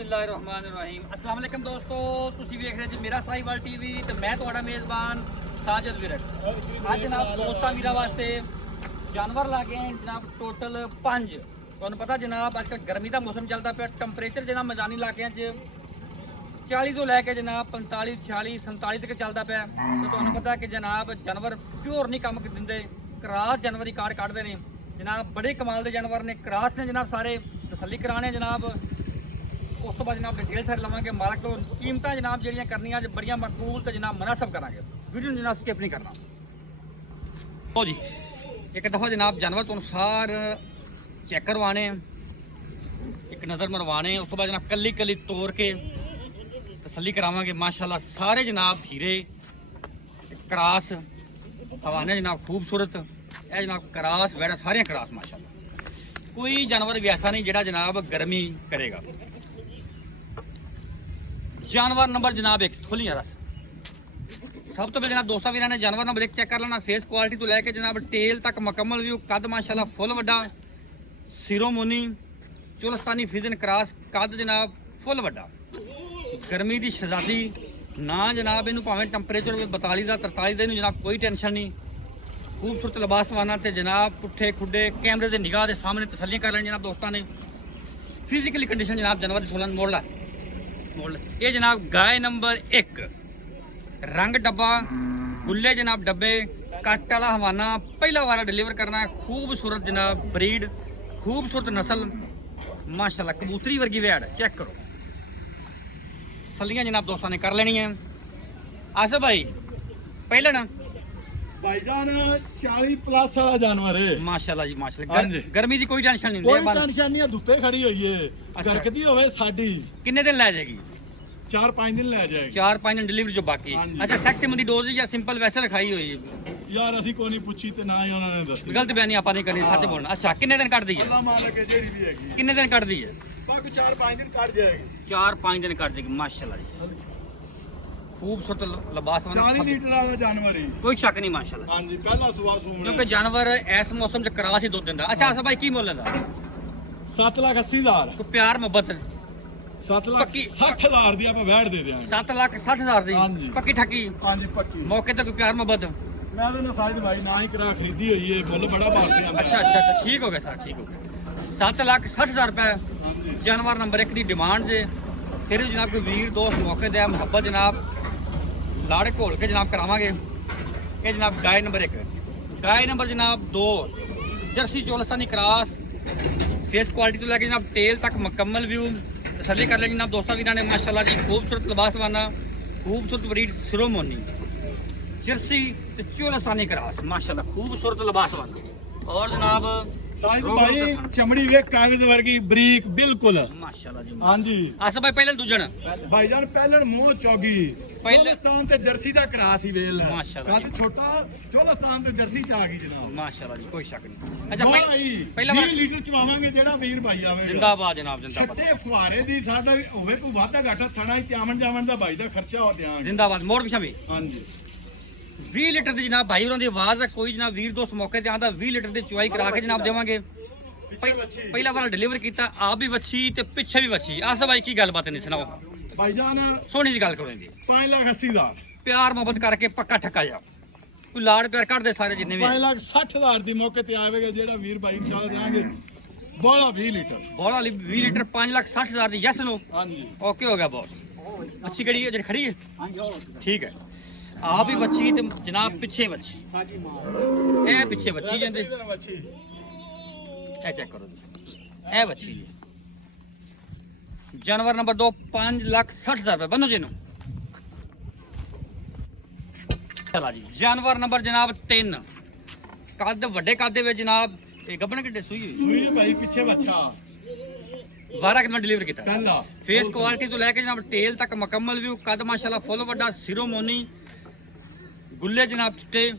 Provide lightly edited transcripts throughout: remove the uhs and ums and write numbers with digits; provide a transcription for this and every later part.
ਬਿਸਮਿल्लाहिर्रहमानिर्रहीम अस्सलाम वालेकुम दोस्तों, ਤੁਸੀਂ ਵੇਖ ਰਹੇ ਜੀ ਮੇਰਾ ਸਾਈਵਾਲ ਟੀਵੀ ਤੇ ਮੈਂ ਤੁਹਾਡਾ ਮੇਜ਼ਬਾਨ ਸਾਜਦ ਵਿਰਕ। ਅੱਜ ਜਨਾਬ ਦੋਸਤਾਂ ਵੀਰਾਂ ਵਾਸਤੇ ਜਾਨਵਰ ਲਾ ਕੇ ਆਏ ਜਨਾਬ ਟੋਟਲ 5। ਤੁਹਾਨੂੰ ਪਤਾ ਜਨਾਬ ਅੱਜ ਕੱਲ੍ਹ ਗਰਮੀ ਦਾ ਮੌਸਮ ਚੱਲਦਾ ਪਿਆ, ਟੈਂਪਰੇਚਰ ਜਨਾਬ ਮੈਦਾਨੀ ਇਲਾਕਿਆਂ 'ਚ 40 ਤੋਂ ਲੈ ਕੇ ਜਨਾਬ 45 46 47 ਤੱਕ ਚੱਲਦਾ ਪਿਆ। ਤੇ ਤੁਹਾਨੂੰ ਪਤਾ ਕਿ ਜਨਾਬ ਜਾਨਵਰ ਪਿਓਰ ਨਹੀਂ ਕੰਮ ਦਿੰਦੇ, ਕਰਾਸ ਜਾਨਵਰ ਹੀ ਕਾਰਡ ਕੱਢਦੇ ਨੇ ਜਨਾਬ। ਬੜੇ ਕਮਾਲ ਦੇ ਜਾਨਵਰ ਨੇ, ਕਰਾਸ ਨੇ ਜਨਾਬ, ਸਾਰੇ ਤਸੱਲੀ ਕਰਾਣੇ ਜਨਾਬ। ਉਸ ਤੋਂ ਬਾਅਦ ਜਨਾਬ ਡਿਟੇਲ ਸਾਰੇ ਲਵਾਂਗੇ ਮਾਲਕ ਤੋਂ। ਕੀਮਤਾਂ ਜਨਾਬ ਜਿਹੜੀਆਂ ਕਰਨੀਆਂ ਅੱਜ ਬੜੀਆਂ ਮਕਬੂਲ ਤੇ ਜਨਾਬ ਮੁਨਾਸਬ ਕਰਾਂਗੇ। ਵੀਡੀਓ ਨੂੰ ਜਨਾਬ ਸਕਿਪ ਨਹੀਂ ਕਰਨਾ। ਲਓ ਜੀ, ਇੱਕ ਦਫਾ ਜਨਾਬ ਜਾਨਵਰ ਤੁਹਾਨੂੰ ਸਾਰ ਚੈੱਕ ਕਰਵਾਣੇ, ਇੱਕ ਨਜ਼ਰ ਮਰਵਾਣੇ, ਉਸ ਤੋਂ ਬਾਅਦ ਜਨਾਬ ਕੱਲੀ ਕੱਲੀ ਤੋੜ ਕੇ ਤਸੱਲੀ ਕਰਾਵਾਂਗੇ। ਮਾਸ਼ਾਅੱਲਾ ਸਾਰੇ ਜਨਾਬ ਹੀਰੇ ਕਰਾਸ ਹਵਾਨੇ ਜਨਾਬ, ਖੂਬਸੂਰਤ। ਇਹ ਜਨਾਬ ਕਰਾਸ ਵੈੜਾ ਸਾਰੀਆਂ ਕਰਾਸ ਮਾਸ਼ਾਅੱਲਾ। ਕੋਈ ਜਾਨਵਰ ਵੀ ਐਸਾ ਨਹੀਂ ਜਿਹੜਾ ਜਨਾਬ ਗਰਮੀ ਕਰੇਗਾ। ਜਾਨਵਰ ਨੰਬਰ ਜਨਾਬ 1 ਖੁੱਲੀ ਯਾਰ। ਸਭ ਤੋਂ ਪਹਿਲਾਂ ਜਨਾਬ ਦੋਸਤਾਂ ਵੀਰਾਂ ਨੇ ਜਾਨਵਰ ਨੰਬਰ 1 ਚੈੱਕ ਕਰ ਲੈਣਾ। ਫੇਸ ਕੁਆਲਿਟੀ ਤੋਂ ਲੈ ਕੇ ਜਨਾਬ ਟੇਲ ਤੱਕ ਮੁਕੰਮਲ ਵਿਊ। ਕੱਦ ਮਾਸ਼ਾਅੱਲਾ ਫੁੱਲ ਵੱਡਾ, ਸਿਰੋਮੋਨੀ ਚੋਲਸਤਾਨੀ ਫਿਜ਼ਨ ਕਰਾਸ, ਕੱਦ ਜਨਾਬ ਫੁੱਲ ਵੱਡਾ। ਗਰਮੀ ਦੀ ਸ਼ਹਜ਼ਾਦੀ ਨਾ ਜਨਾਬ, ਇਹਨੂੰ ਭਾਵੇਂ ਟੈਂਪਰੇਚਰ ਹੋਵੇ 42 ਦਾ 43 ਦਾ, ਇਹਨੂੰ ਜਨਾਬ ਕੋਈ ਟੈਨਸ਼ਨ ਨਹੀਂ। ਖੂਬਸੂਰਤ ਲਿਬਾਸਵਾਨਾ ਤੇ ਜਨਾਬ ਪੁੱਠੇ ਖੁੱਡੇ ਕੈਮਰੇ ਦੇ ਨਿਗਾਹ ਦੇ ਸਾਹਮਣੇ ਤਸੱਲੀਆਂ ਕਰ ਲੈਣ ਜਨਾਬ ਦੋਸਤਾਂ ਨੇ। ਫਿਜ਼ੀਕਲੀ ਕੰਡੀਸ਼ਨ ਜਨਾਬ ਜਾਨਵਰ ਦੀ 16 ਮੋੜ ਲੈ। ਇਹ ਜਨਾਬ ਗਾय ਨੰਬਰ 1, ਰੰਗ ਡੱਬਾ ਗੁੱਲੇ ਜਨਾਬ, ਡੱਬੇ ਕੱਟ ਵਾਲਾ ਹਵਾਨਾ, ਪਹਿਲਾ ਵਾਰਾ ਡਿਲੀਵਰ ਕਰਨਾ है। खूबसूरत जनाब ब्रीड, खूबसूरत नस्ल माशाल्लाह, कबूतरी वर्गी वैड़। चेक करो सलियां जनाब दोस्तों ने कर लेनी है। आसिफ भाई पहले ना भाईजान 40 प्लस वाला जानवर है माशाल्लाह जी माशाल्लाह। गर्मी की कोई टेंशन नहीं, कोई टेंशन नहीं है। धुप्पे खड़ी हुई है, गरकदी होवे साडी। कितने दिन लै जाएगी? 4-5 दिन लै जाएगी। 4-5 दिन डिलीवरी जो बाकी। अच्छा सैक्सीम दी डोज या सिंपल वैसे रखाई हुई है यार? ਅਸੀਂ ਕੋਈ ਨਹੀਂ ਪੁੱਛੀ ਤੇ ਨਾ ਹੀ ਉਹਨਾਂ ਨੇ ਦੱਸੀ। गलत बयानी आपा नहीं करनी, सच बोलना। अच्छा कितने दिन कट दी है? ਅੱਲਾ ਮਾਨ ਕੇ ਜਿਹੜੀ ਵੀ ਹੈਗੀ कितने दिन कट दी है? ਬਾਕੀ 4-5 दिन ਕੱਢ ਜਾਏਗੀ। 4-5 दिन कट देगी माशाल्लाह जी। खूबसूरत लिबास वाला 40 लीटर वाला जानवर है, कोई शक नहीं माशाल्लाह। ਹਾਂਜੀ ਪਹਿਲਾ ਸੂਆ ਸੂਮਣਾ। क्योंकि जानवर इस मौसम च क्रास ही दूध दिंदा। अच्छा आसिफ भाई की मुੱਲ है? 7,80,000। कोई प्यार मोहब्बत 7,60,000 ਦੀ ਆਪਾਂ ਵੈੜ ਦੇ ਦਿਆਂਗੇ। 7,60,000 ਦੀ ਹਾਂਜੀ। पक्की ठकी ਹਾਂਜੀ ਪੱਕੀ। मौके ते कोई प्यार मोहब्बत? ਮੈਂ ਤਾਂ ਨਾ ਸਾਇਦ ਭਾਈ ਨਾ ਹੀ ਕਰਾ ਖਰੀਦੀ ਹੋਈ ਹੈ, ਮੁੱਲ ਬੜਾ ਮਾਰਦੇ ਆਂ। अच्छा ठीक हो गया सर, ठीक हो गया। 7,60,000 रुपए ਹਾਂਜੀ जानवर नंबर 1 की डिमांड जे। फिर भी जनाब कोई वीर दोस्त मौके दे मोहब्बत जनाब लाड़े घोल के जनाब करावांगे। ये जनाब गाय नंबर 1, गाय नंबर जनाब 2 Jersey Cholistani cross. Face quality तो लैके जनाब टेल तक मुकम्मल व्यू तसल्ली कर लें जनाब दोस्तों वीरां ने माशाल्लाह जी। खूबसूरत लिबासवाना, खूबसूरत ब्रीड सिरोमोनी जर्सी ते चोलस्तानी क्रॉस माशाल्लाह, खूबसूरत लिबासवाना। और जनाब ਸਾਇਦ ਭਾਈ ਚਮੜੀ ਵੇਖ ਕਾਗਜ਼ ਵਰਗੀ ਬਰੀਕ ਬਿਲਕੁਲ माशाल्लाह जी। ਹਾਂਜੀ आसिफ भाई पहले दूजन ਭਾਈਜਾਨ ਪਹਿਲਣ ਮੂੰਹ ਚੌਗੀ ਚੋਲਸਤਾਨ ਤੇ ਜਰਸੀ ਦਾ ਕਰਾਸ ਹੀ ਵੇਲ ਹੈ। ਮਾਸ਼ਾਅੱਲਾ। ਕੱਦ ਛੋਟਾ ਚੋਲਸਤਾਨ ਤੇ ਜਰਸੀ ਚ ਆ ਗਈ ਜਨਾਬ। माशाल्लाह जी, कोई शक नहीं। अच्छा ਪਹਿਲਾ पहला 20 ਲੀਟਰ ਚਵਾਵਾਂਗੇ ਜਿਹੜਾ ਵੀਰ ਭਾਈ ਆਵੇਗਾ। जिंदाबाद जनाब, जिंदाबाद ਛੱਟੇ ਫੁਹਾਰੇ ਦੀ ਸਾਡਾ ਹੋਵੇ ਕੋਈ ਵਾਧਾ ਘਾਟਾ ਥਣਾ ਹੀ ਤੇ ਆਵਣ ਜਾਵਣ ਦਾ ਭਾਈ ਦਾ ਖਰਚਾ ਹੋ ਦਿਆਂਗੇ। जिंदाबाद। मोड़ पिछा भी ਹਾਂਜੀ 20 ਲੀਟਰ ਦੀ ਜਨਾਬ ਭਾਈ ਉਹਨਾਂ ਦੀ ਆਵਾਜ਼ ਹੈ। ਕੋਈ ਜਨਾਬ ਵੀਰ ਦੋਸਤ ਮੌਕੇ ਤੇ ਆਂਦਾ 20 ਲੀਟਰ ਦੀ ਚੁਆਈ ਕਰਾ ਕੇ ਜਨਾਬ ਦੇਵਾਂਗੇ। ਪਹਿਲਾ ਵਾਰ ਡਿਲੀਵਰ ਕੀਤਾ, ਆਪ ਵੀ ਵੱਛੀ ਤੇ ਪਿੱਛੇ ਵੀ ਵੱਛੀ। ਆਸਾ ਭਾਈ ਕੀ ਗੱਲਬਾਤ ਨਹੀਂ ਸੁਣਾਓ, ਭਾਈਜਾਨ ਸੋਹਣੀ ਜੀ ਗੱਲ ਕਰੋ ਜੀ। 5,80,000 ਪਿਆਰ ਮੁਹੱਬਤ ਕਰਕੇ ਪੱਕਾ ਠੱਕਾ ਜਾ, ਕੋਈ ਲਾੜ ਪਿਆਰ ਕੱਢਦੇ ਸਾਰੇ ਜਿੰਨੇ ਵੀ। 5,60,000 ਦੀ ਮੌਕੇ ਤੇ ਆਵੇਗਾ ਜਿਹੜਾ ਵੀਰ ਭਾਈ ਇਨਸ਼ਾਅੱਲਾ ਦੇਾਂਗੇ। ਬੋਲਾ 20 ਲੀਟਰ ਬੋਲ ਵਾਲੀ 20 ਲੀਟਰ 5,60,000 ਦੀ। ਯੈਸ ਨੋ ਹਾਂਜੀ ਓਕੇ ਹੋ ਗਿਆ ਬੌਸ। ਅੱਛੀ ਕਿਹੜੀ ਹੈ ਜਿਹੜੀ ਖੜੀ ਹੈ? ਹਾਂਜੀ ਠੀਕ ਹੈ। ਆਪ ਵੀ ਵੱਛੀ ਤੇ ਜਨਾਬ ਪਿੱਛੇ ਵੱਛੀ, ਇਹ ਪਿੱਛੇ ਵੱਛੀ ਜਾਂਦੇ। ਵੱਛੀ ਇਹ ਚੈੱਕ ਕਰੋ ਜੀ, ਇਹ ਵੱਛੀ ਜੀ। ਜਾਨਵਰ ਨੰਬਰ 2 5,60,000 ਰੁਪਏ ਬੰਨੋ ਜੀ ਨੂੰ। ਚਲਾ ਜੀ ਜਾਨਵਰ ਨੰਬਰ ਜਨਾਬ 3, ਕੱਦ ਵੱਡੇ ਕੱਦ ਦੇ ਵਿੱਚ ਜਨਾਬ। ਇਹ ਗੱਬਣ ਕਿੱਡੇ ਸੂਈ ਹੋਈ ਸੂਈ ਭਾਈ ਪਿੱਛੇ ਵੱਛਾ 12 ਕਿਲੋ ਡਿਲੀਵਰ ਕੀਤਾ। ਪਹਿਲਾ ਫੇਸ ਕੁਆਲਿਟੀ ਤੋਂ ਲੈ ਕੇ ਜਨਾਬ ਟੇਲ ਤੱਕ ਮੁਕੰਮਲ ਵਿਊ। ਕੱਦ ਮਾਸ਼ਾਅੱਲਾ ਫੁੱਲ ਵੱਡਾ, ਸਿਰੋਮੋਨੀ ਗੁੱਲੇ ਜਨਾਬ ਚਿੱਟੇ।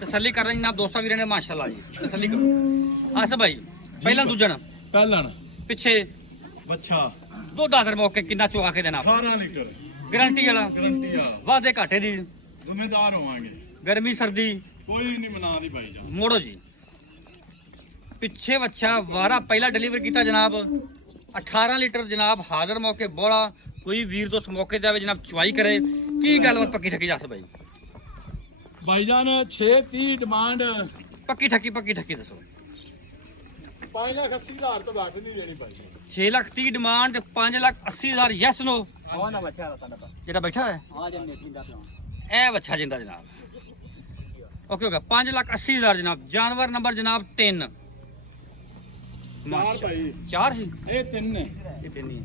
ਤਸੱਲੀ ਕਰ ਰਹੇ ਜਨਾਬ ਦੋਸਤਾਂ ਵੀਰਾਂ ਨੇ ਮਾਸ਼ਾਅੱਲਾ ਜੀ, ਤਸੱਲੀ ਕਰੋ। ਆਸਾ ਭਾਈ ਪਹਿਲਾਂ ਦੂਜਣ ਪਹਿਲਣ ਪਿੱਛੇ ਵੱਛਾ ਦੁੱਧ ਆਦਰ ਮੌਕੇ ਕਿੰਨਾ ਚੁਆ ਕੇ ਦੇਣਾ? 18 ਲੀਟਰ ਗਾਰੰਟੀ ਵਾਲਾ, ਗਰੰਟੀ ਵਾਲਾ, ਵਾਧੇ ਘਾਟੇ ਦੀ, ਜ਼ਿੰਮੇਦਾਰ ਹੋਵਾਂਗੇ। ਗਰਮੀ ਸਰਦੀ ਕੋਈ ਨਹੀਂ ਮਨਾ ਦੀ ਭਾਈ ਜਾਨ। ਮੋੜੋ ਜੀ। ਪਿੱਛੇ ਵੱਛਾ ਵਾਰਾ ਪਹਿਲਾ ਡਿਲੀਵਰ ਕੀਤਾ ਜਨਾਬ। 18 ਲੀਟਰ ਜਨਾਬ ਹਾਜ਼ਰ ਮੌਕੇ ਬੋਲਾ। ਕੋਈ ਵੀਰ ਦੋਸਤ ਮੌਕੇ ਤੇ ਆਵੇ ਜਨਾਬ ਚੁਆਈ ਕਰੇ। ਕੀ ਗੱਲਬਾਤ ਪੱਕੀ ਠੱਕੀ ਦੱਸ ਬਾਈ। ਭਾਈਜਾਨ 630 ਡਿਮਾਂਡ, ਪੱਕੀ ਠੱਕੀ ਦੱਸੋ। 5,80,000 ਤੋਂ ਘੱਟ ਨਹੀਂ ਦੇਣੀ ਭਾਈ। 6 ਲੱਖ 30 ਡਿਮਾਂਡ ਤੇ 5,80,000 ਯੈਸ ਨੋ। ਆਹ ਨਾ ਬੱਚਾ ਤੁਹਾਡਾ ਜਿਹੜਾ ਬੈਠਾ ਹੈ ਆ ਜੇ ਮੇਥੀ ਦਾ ਪਿਆ ਇਹ ਬੱਚਾ ਜਿੰਦਾ ਜਨਾਬ। ਓਕੇ ਹੋ ਗਿਆ 5,80,000 ਜਨਾਬ। ਜਾਨਵਰ ਨੰਬਰ ਜਨਾਬ 3 ਚਾਰ ਭਾਈ 4 ਸੀ ਇਹ ਤਿੰਨ ਨੇ। ਇਹ ਤਿੰਨ ਹੀ ਹੈ।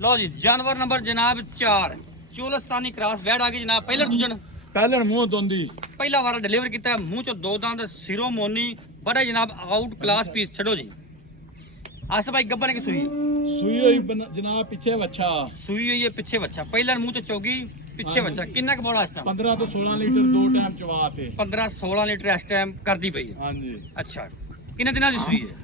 ਲਓ ਜੀ ਜਾਨਵਰ ਨੰਬਰ ਜਨਾਬ 4 ਚੋਲਸਤਾਨੀ ਕ੍ਰਾਸ ਵੈੜ ਆ ਗਈ ਜਨਾਬ। ਪਹਿਲਰ ਦੂਜਣ ਪਹਿਲਣ ਮੂੰਹ ਦੋਂਦੀ ਪਹਿਲਾ ਵਾਰ ਡਿਲੀਵਰ ਕੀਤਾ ਹੈ। ਮੂੰਹ ਚੋਂ 2 ਦੰਦ ਸਿਰੋਂ ਮੋਨੀ ਬੜਾ ਜਨਾਬ ਆਊਟ ਕਲਾਸ ਪੀਸ ਛੱਡੋ ਜੀ। ਆਸ ਭਾਈ ਗੱਬਰ ਨੇ ਕਿ ਸੂਈ ਸੂਈ ਹੋਈ ਜਨਾਬ ਪਿੱਛੇ ਵੱਛਾ ਸੂਈ ਹੋਈ ਹੈ ਪਿੱਛੇ ਬੱਚਾ। ਪਹਿਲਾ ਮੂੰਹ ਚ ਚੌਗੀ ਪਿੱਛੇ ਬੱਚਾ। ਕਿੰਨਾ ਕੁ ਬੋਲਾ ਇਸ ਟਾਈਮ 15 ਤੋਂ 16 ਲੀਟਰ ਦੋ ਟਾਈਮ ਚਵਾ ਤੇ 15-16 ਲੀਟਰ ਇਸ ਟਾਈਮ ਕਰਦੀ ਪਈ ਹੈ। ਹਾਂਜੀ। ਅੱਛਾ ਕਿੰਨੇ ਦਿਨਾਂ ਦੀ ਸੂਈ ਹੈ?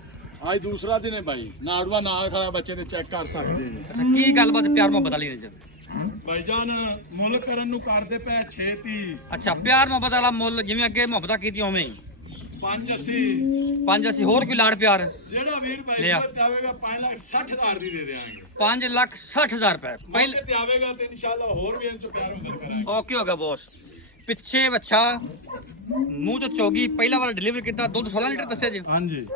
ਅੱਜ ਦੂਸਰਾ ਦਿਨ ਹੈ ਭਾਈ। ਨਾੜੂਆ ਨਾਲ ਖੜਾ ਬੱਚੇ ਤੇ ਚੈੱਕ ਕਰ ਸਕਦੇ ਜੀ। ਅੱਛਾ ਕੀ ਗੱਲਬਾਤ ਪਿਆਰ ਮੁਹੱਬਤ ਵਾਲੀ ਨੇ ਭਾਈਜਾਨ ਮੁੱਲ ਕਰਨ ਨੂੰ ਕਰਦੇ ਪਏ 630 ਅੱਛਾ ਪਿਆਰ ਮੁਹੱਬਤ ਵਾਲਾ ਮੁੱਲ ਜਿਵੇਂ ਅੱਗੇ ਮੁਹੱਬਤਾਂ ਕੀਤੀਆਂ ਉਵੇਂ ਹੀ 580 5 ਅਸੀਂ ਹੋਰ ਕੋਈ ਲਾੜ ਪਿਆਰ ਜਿਹੜਾ ਵੀਰ ਭਾਈ ਲਿਆ। ਤੇ ਆਵੇਗਾ 5,60,000 ਦੀ ਦੇ ਦੇਵਾਂਗੇ। 5,60,000 ਰੁਪਏ ਪਹਿਲੇ ਮੌਕੇ ਤੇ ਆਵੇਗਾ ਤੇ ਇਨਸ਼ਾਅੱਲਾ ਹੋਰ ਵੀ ਇਹਨਾਂ ਚੋਂ ਪਿਆਰ ਮੁਹੱਬਤ ਕਰਾਂਗੇ। ਓਕੇ ਹੋ ਗਿਆ ਬੋਸ। ਪਿੱਛੇ ਬੱਚਾ ਮੂੰਹ ਚ ਚੌਗੀ ਪਹਿਲਾ ਵਾਰ ਡਿਲੀਵਰ ਕੀਤਾ। ਦੁੱਧ 16 ਲੀਟਰ ਦੱਸਿਆ ਜੀ। ਹਾਂਜੀ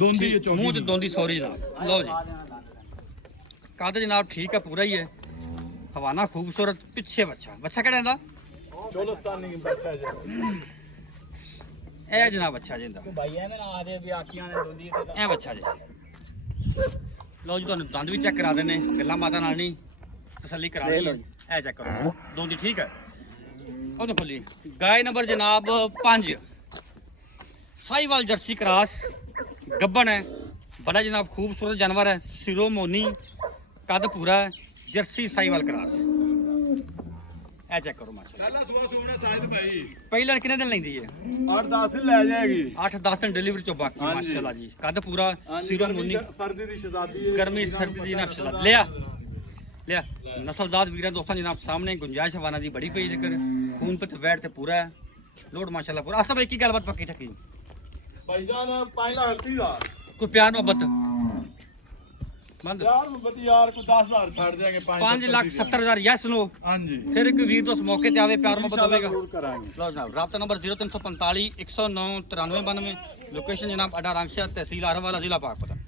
ਦੋਂਦੀ ਇਹ ਚੌਕੀ ਮੂੰਹ ਚ ਦੋਂਦੀ ਸੌਰੀ ਜਨਾਬ। ਲਓ ਜੀ ਕੱਦ ਜਨਾਬ ਠੀਕ ਹੈ ਪੂਰਾ ਹੀ ਹੈ। ਹਵਾਨਾ ਖੂਬਸੂਰਤ ਪਿੱਛੇ ਬੱਚਾ। ਬੱਚਾ ਕਿਹੜਾ ਇਹਦਾ? ਚੋਲਸਤਾਨੀ ਬੱਚਾ ਜੀ। ਇਹ ਜਨਾਬ ਬੱਚਾ ਜਿੰਦਾ ਭਾਈ ਐਵੇਂ ਨਾ ਆ ਦੇ ਵੀ ਆਖੀਆਂ ਨੇ ਦੋਂਦੀ ਤੇ ਇਹ ਬੱਚਾ ਜੀ। ਲਓ ਜੀ ਤੁਹਾਨੂੰ ਦੰਦ ਵੀ ਚੈੱਕ ਕਰਾ ਦਿੰਨੇ। ਗੱਲਾਂ ਮਾਤਾ ਨਾਲ ਨਹੀਂ ਤਸੱਲੀ ਕਰਾ ਲਈ। ਇਹ ਚੈੱਕ ਕਰੋ ਦੋਂਦੀ ਠੀਕ ਹੈ। ਉਹ ਦੇਖੋ ਲਈ ਗਾय ਨੰਬਰ ਜਨਾਬ 5 ਸਾਈਵਾਲ ਜਰਸੀ ਕ੍ਰਾਸ ਗੱਬਣ ਹੈ। ਬੜਾ ਜਨਾਬ ਖੂਬਸੂਰਤ ਜਾਨਵਰ ਹੈ। ਸਿਰੋ ਮੋਨੀ ਕੱਦ ਪੂਰਾ ਹੈ। Jersey Sahiwal cross. ਇਹ ਚੈੱਕ ਕਰੋ ਮਾਸ਼ਾਅੱਲਾ। ਪਹਿਲਾ ਸਵਾ ਸੋਨਾ ਸਾਇਦ ਭਾਈ ਪਹਿਲਾਂ ਕਿੰਨੇ ਦਿਨ ਲੈਂਦੀ ਹੈ? 8-10 ਦਿਨ ਲੈ ਜਾਏਗੀ। 8-10 ਦਿਨ ਡਿਲੀਵਰੀ ਚੋਂ ਬਾਕੀ ਹਾਂਜੀ। ਮਾਸ਼ਾਅੱਲਾ ਜੀ। ਕੱਦ ਪੂਰਾ ਸਿਰੋ ਮੋਨੀ ਸਰਦੀ ਦੀ ਸ਼ਹਜ਼ਾਦੀ ਹੈ। ਗਰਮੀ ਸਰਦੀ ਦੀ ਨਸਲ ਲਿਆ ਨਸਲਦਾਰ ਵੀਰਾਂ ਦੋਸਤਾਂ ਜਨਾਬ ਸਾਹਮਣੇ ਗੁੰਜਾਇਸ਼ ਹਵਾਨਾ ਦੀ ਬੜੀ ਪਈ ਜ਼ਿਕਰ ਖੂਨ ਪਿੱਤ ਵੈਟ ਤੇ ਪੂਰਾ ਹੈ। ਲੋਡ ਮਾਸ਼ਾਅੱਲਾ ਪੂਰਾ। ਅਸਾ ਭਾਈ ਕੀ ਗੱਲਬਾਤ ਪੱਕੀ ਠੱਕੀ ਭਾਈਜਾਨ 5,80,000 ਕੋਈ ਪਿਆਰ ਮੁਹੱਬਤ ਬੰਦ ਯਾਰ ਮੁਹੱਬਤ ਯਾਰ ਕੋਈ 10,000 ਛੱਡ ਦਿਆਂਗੇ। 5,70,000 ਯੈਸ ਨੋ। ਹਾਂਜੀ ਫਿਰ ਇੱਕ ਵੀਰ ਦੋਸਤ ਮੌਕੇ ਤੇ ਆਵੇ ਪਿਆਰ ਮੁਹੱਬਤ ਹੋਵੇਗਾ। ਜ਼ਰੂਰ ਕਰਾਂਗੇ। ਲਓ ਜਨਾਬ ਰਾਬਤਾ ਨੰਬਰ 0345 109 9392 ਲੋਕੇਸ਼ਨ ਜਨਾਬ ਅਡਾ ਰਾਮਸ਼ਾ ਤਹਿਸੀਲ ਅਰਵਾਲਾ ਜ਼ਿਲ੍ਹਾ ਪਾਕਪਤਨ।